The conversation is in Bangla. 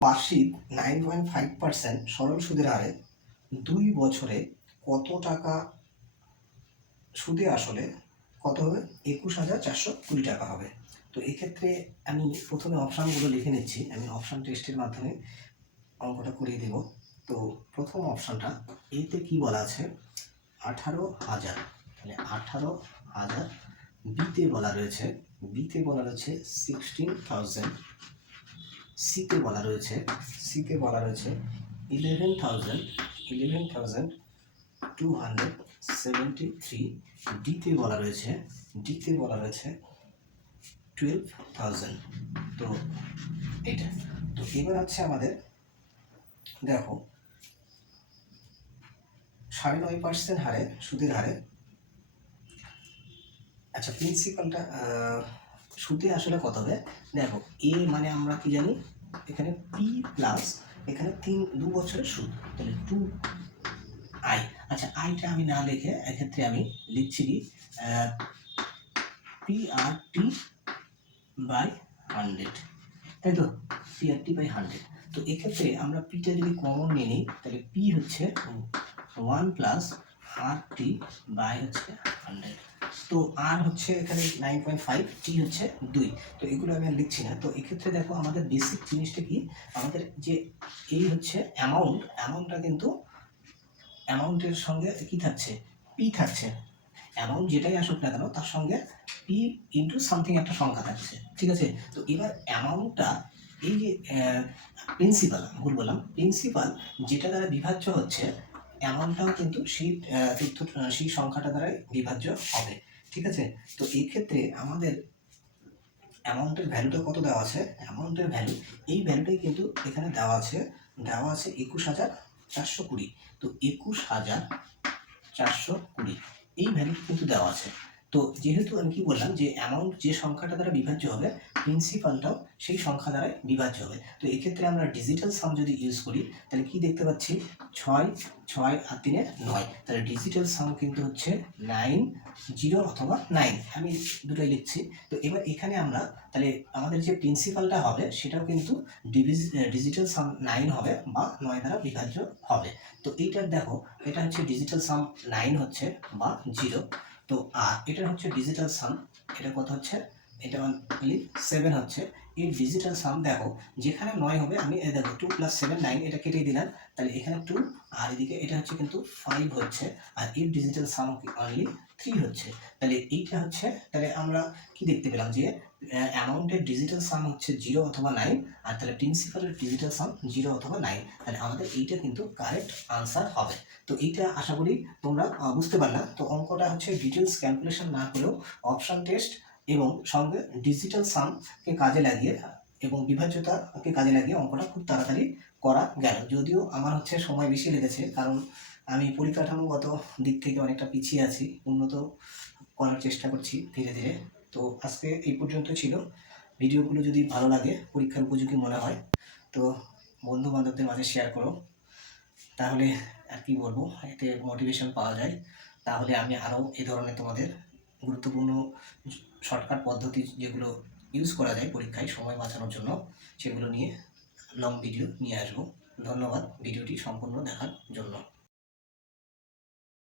বার্ষিক 9.5% সরল সুদের হারে 2 বছরে কত টাকা সুদে আসলে কত হবে? 21,420 টাকা হবে। তো এক্ষেত্রে আমি প্রথমে অপশানগুলো লিখে নিচ্ছি। আমি অপশান টেস্টের মাধ্যমে অঙ্কটা করিয়ে দেব। তো প্রথম অপশানটা এতে কি বলা আছে? 18,000। তাহলে 18,000। বিতে বলা রয়েছে 16,000। সিতে বলা রয়েছে 11,273। ডিতে বলা রয়েছে 12,000। তো এটা তো এবার হচ্ছে আমাদের দেখো 9.5% হারে সুদের হারে, আচ্ছা প্রিন্সিপালটা সুদে আসলে কত হবে? দেখো এ মানে আমরা কি জানি, এখানে পি প্লাস এখানে 2 বছরের সুদ, তাহলে 2 আই। আচ্ছা আইটা আমি না লিখে এক্ষেত্রে আমি লিখছি কি পি আর টি বাই 100, তাই তো? P R T by 100। তো এক্ষেত্রে আমরা পিটা যদি কমন নিয়ে নিই তাহলে পি হচ্ছে 1 প্লাস আর টি বাই হচ্ছে 100। তো আর হচ্ছে এখানে 9.5, টি হচ্ছে 2। তো এগুলো আমি আর লিখছি না। তো এক্ষেত্রে দেখো আমাদের বেসিক জিনিসটা কি, আমাদের যে এই হচ্ছে অ্যামাউন্টটা কিন্তু অ্যামাউন্টের সঙ্গে কি থাকছে? পি থাকছে। অ্যামাউন্ট যেটাই আসুক না কেন তার সঙ্গে পি ইন্টু সামথিং একটা সংখ্যা থাকছে, ঠিক আছে? তো এবার অ্যামাউন্টটা এই যে প্রিন্সিপাল, ভুল বললাম, প্রিন্সিপাল যেটা দ্বারা বিভাজ্য হচ্ছে অ্যামাউন্টটাও কিন্তু সেই সংখ্যাটা দ্বারাই বিভাজ্য হবে, ঠিক আছে? তো এই ক্ষেত্রে আমাদের অ্যামাউন্টের ভ্যালুটা কত দেওয়া আছে? অ্যামাউন্টের ভ্যালু এই ভ্যালুটাই কিন্তু এখানে দেওয়া আছে 21,420। তো 21,420 এই ভ্যালুটা কিন্তু দেওয়া আছে। তো যেহেতু আমি কি বললাম যে অ্যামাউন্ট যে সংখ্যাটা দ্বারা বিভাজ্য হবে প্রিন্সিপালটাও সেই সংখ্যা দ্বারাই বিভাজ্য হবে। তো এক্ষেত্রে আমরা ডিজিটাল সাম যদি ইউজ করি তাহলে কি দেখতে পাচ্ছি? 6 6 আর 3 9। তাহলে ডিজিটাল সাম কিন্তু হচ্ছে 9 0 অথবা 9, আমি দুটোই লিখছি। তো এবার এখানে আমরা তাহলে আমাদের যে প্রিন্সিপালটা হবে সেটাও কিন্তু ডিজিটাল সাম 9 হবে বা 9 দ্বারা বিভাজ্য হবে। তো এইটার দেখো এটা হচ্ছে ডিজিটাল সাম 9 হচ্ছে বা 0। তো আর এটা হচ্ছে ডিজিটাল সাম, এটা কত হচ্ছে? এটা অনলি 7 হচ্ছে। এই ডিজিটাল সাম দেখো যেখানে 9 হবে আমি দেখো 2 + 7 9, এটা কেটে দিলাম। তাহলে এখানে 2 আর এদিকে এটা হচ্ছে কিন্তু 5 হচ্ছে। আর এর ডিজিটাল সাম অনলি 3 হচ্ছে। তাহলে এইটা হচ্ছে, তাহলে আমরা কি দেখতে পেলাম যে অ্যামাউন্টের ডিজিটাল সাম হচ্ছে 0 অথবা 9, আর তাহলে প্রিন্সিপালের ডিজিটাল সাম 0 অথবা 9। তাহলে আমাদের এইটা কিন্তু কারেক্ট আনসার হবে। তো এইটা আশা করি তোমরা বুঝতে পারলা। তো অঙ্কটা হচ্ছে ডিটেলস ক্যালকুলেশন না করেও অপশন টেস্ট এবং সঙ্গে ডিজিটাল সামকে কাজে লাগিয়ে এবং বিভাজ্যতাকে কাজে লাগিয়ে অঙ্কটা খুব তাড়াতাড়ি করা গেল। যদিও আমার হচ্ছে সময় বেশি লেগেছে, কারণ আমি পরিকাঠামোগত দিক থেকে অনেকটা পিছিয়ে আছি, উন্নত করার চেষ্টা করছি ধীরে ধীরে। তো আজকে এই পর্যন্ত ছিল। ভিডিওগুলো যদি ভালো লাগে, পরীক্ষার উপযোগী মনে হয়, তো বন্ধু বান্ধবদের মাঝে শেয়ার করো। তাহলে আর কি বলবো, এতে মোটিভেশন পাওয়া যায়। তাহলে আমি আরও এ ধরনের তোমাদের গুরুত্বপূর্ণ শর্টকাট পদ্ধতি যেগুলো ইউজ করা যায় পরীক্ষায় সময় বাঁচানোর জন্য, সেগুলো নিয়ে লং ভিডিও নিয়ে আসবো। ধন্যবাদ ভিডিওটি সম্পূর্ণ দেখার জন্য।